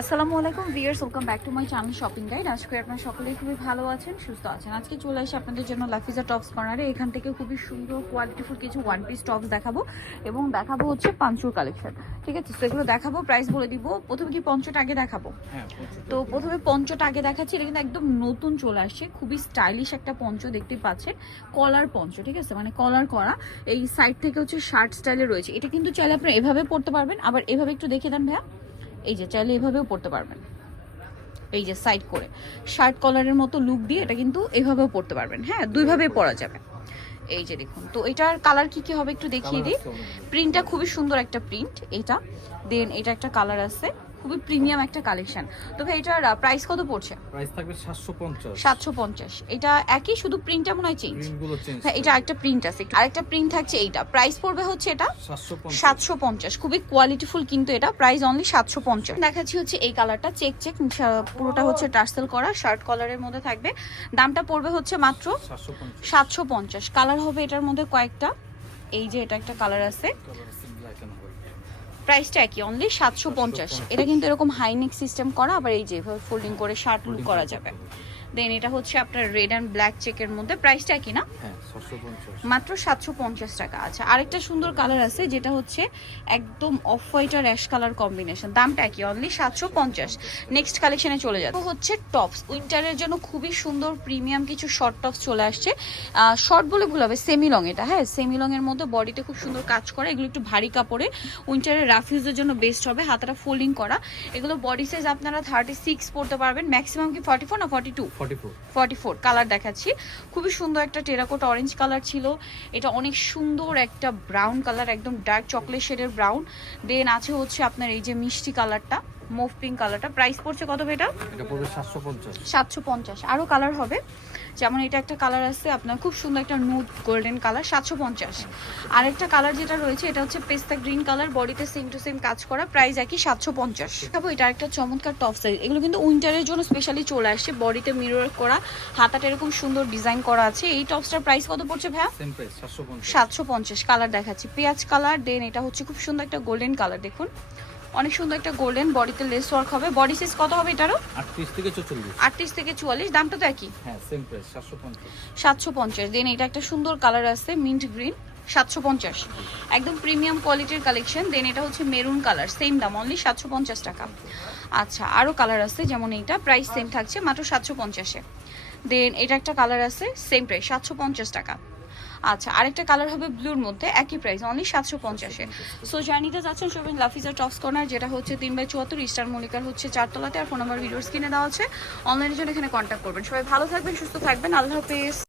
আসসালামু আলাইকুম viewers, welcome back to my channel shopping guide. আশা করি আপনারা সকলেই খুবই ভালো আছেন, সুস্থ আছেন। আজকে চলে আসি আপনাদের জন্য লাফিজা টপস কর্নারে। এখান থেকে খুবই সুন্দর কোয়ালিটিফুল কিছু ওয়ান পিস টপস দেখাবো এবং দেখাবো হচ্ছে পাঁচশোর কালেকশন। ঠিক আছে, সেগুলো দেখাবো, প্রাইস বলে দিব। প্রথমে কি পঞ্চটা আগে দেখাবো? তো প্রথমে পঞ্চটা আগে দেখাচ্ছি। এটা কিন্তু একদম নতুন চলে আসছে, খুবই স্টাইলিশ একটা পঞ্চ দেখতে পাচ্ছেন, কলার পঞ্চ। ঠিক আছে, মানে কলার করা, এই সাইড থেকে হচ্ছে শার্ট স্টাইলে রয়েছে। এটা কিন্তু চাইলে আপনারা এভাবে পড়তে পারবেন, আবার এভাবে একটু দেখে দেন ভাইয়া, এই যে চাইলে এভাবেও পড়তে পারবেন, এই যে সাইড করে শার্ট কলারের মতো লুক দিয়ে এটা কিন্তু এভাবেও পড়তে পারবেন। হ্যাঁ, দুইভাবে পরা যাবে। এই যে দেখুন, তো এটার কালার কি কি হবে একটু দেখিয়ে দিই। প্রিন্টটা খুবই সুন্দর একটা প্রিন্ট এটা, দেন এটা একটা কালার আছে, খুবই প্রিমিয়াম একটা কালেকশন। তো ভাই এটার প্রাইস কত পড়ছে? প্রাইস থাকবে 750। 750। এটা একই, শুধু প্রিন্টটা মনে হয় চেঞ্জ। প্রিন্টগুলো চেঞ্জ। হ্যাঁ, এটা একটা প্রিন্ট আছে, আরেকটা প্রিন্ট থাকছে। এইটা প্রাইস পড়বে হচ্ছে এটা 750। খুবই কোয়ালিটিফুল কিন্তু এটা, প্রাইস অনলি 750। দেখাচ্ছি হচ্ছে এই কালারটা, চেক চেক পুরোটা হচ্ছে টার্সেল করা, শার্ট কলারের মধ্যে থাকবে। দামটা পড়বে হচ্ছে মাত্র 750। কালার হবে এটার মধ্যে কয়েকটা, এই যে এটা একটা কালার আছে, প্রাইসটা একই, অনলি 750। এটা কিন্তু এরকম হাইনেক সিস্টেম করা, আবার এই যে ফোল্ডিং করে শার্ট লুক করা যাবে। দেন এটা হচ্ছে আপনার রেড অ্যান্ড ব্ল্যাক চেকের মধ্যে, প্রাইসটা একই না? মাত্র 750 টাকা। আচ্ছা, আরেকটা সুন্দর কালার আছে যেটা হচ্ছে একদম অফ হোয়াইট আর অ্যাশ কালার কম্বিনেশন, দামটা একই, অনলি 750। নেক্সট কালেকশনে চলে যাবে, হচ্ছে টপস। উইন্টারের জন্য খুবই সুন্দর প্রিমিয়াম কিছু শর্ট টপস চলে আসছে। শর্ট বলে ভুল হবে, সেমি লং এটা। হ্যাঁ, সেমি লং এর মধ্যে বডিতে খুব সুন্দর কাজ করা, এগুলো একটু ভারী কাপড়ে, উইন্টারের রাফ ইউজের জন্য বেস্ট হবে। হাতাটা ফোল্ডিং করা, এগুলো বডি সাইজ আপনারা 36 পড়তে পারবেন, ম্যাক্সিমাম কি 44 না 42? 44 কালার দেখাচ্ছি। খুবই সুন্দর একটা টেরাকোট অরেঞ্জ কালার ছিল, এটা অনেক সুন্দর একটা ব্রাউন কালার, একদম ডার্ক চকলেট শেডের ব্রাউন। দেন আছে হচ্ছে আপনার এই যে মিষ্টি কালারটা, মুভ পিঙ্ক কালারটা। প্রাইস পড়ছে কত এটা? এটা পড়বে 750। 750। আরো কালার হবে, যেমন এটা একটা কালার আছে আপনার খুব সুন্দর একটা নুড গোল্ডেন কালার, 750। আরেকটা কালার যেটা রয়েছে এটা হচ্ছে পেস্তা গ্রিন কালার, বডিতে সেম টু সেম কাজ করা, প্রাইস একই 750। তারপর এটা একটা চমৎকার টপ সাইজ, এগুলো কিন্তু উইন্টারের জন্য স্পেশালি চলে আসছে, বডিতে মিরর করা, হাতাটা এরকম সুন্দর ডিজাইন করা আছে। এই টপসটার প্রাইস কত পড়ছে ভাইয়া? Same price 750। 750। কালার দেখাচ্ছি, পেঁয়াজ কালার। দেন এটা হচ্ছে খুব সুন্দর একটা গোল্ডেন কালার, দেখুন অনেক সুন্দর একটা গোল্ডেন, বডিতে লেস ওয়ার্ক হবে। বডি সাইজ কত হবে এটারও? 38 থেকে 44। 38 থেকে 44। দামটা তো একই, হ্যাঁ সেম প্রাইস 750। 750। দেন এটা একটা সুন্দর কালার আছে মিন্ট গ্রিন, 750। একদম প্রিমিয়াম কোয়ালিটির কালেকশন। দেন এটা হচ্ছে মেরুন কালার, সেম দাম, অনলি 750 টাকা। আচ্ছা, আরও কালার আছে, যেমন এইটা, প্রাইস সেম থাকছে মাত্র 750-এ। দেন এটা একটা কালার আছে, সেম প্রাইস 750 টাকা। আচ্ছা, আরেকটা কালার হবে ব্লুর মধ্যে, একই প্রাইস, অনলি 750-এ। সো জার্নিতে যাচ্ছেন সবাই লাফিজা টপস কর্নার, যেটা হচ্ছে 3/74 ইস্টার মল্লিকার হচ্ছে 4 তলাতে। আর ফোন নাম্বার ভিডিওর স্ক্রিনে দেওয়া আছে, অনলাইনের জন্য এখানে কন্ট্যাক্ট করবেন। সবাই ভালো থাকবেন, সুস্থ থাকবেন, আল্লাহ হাফেজ।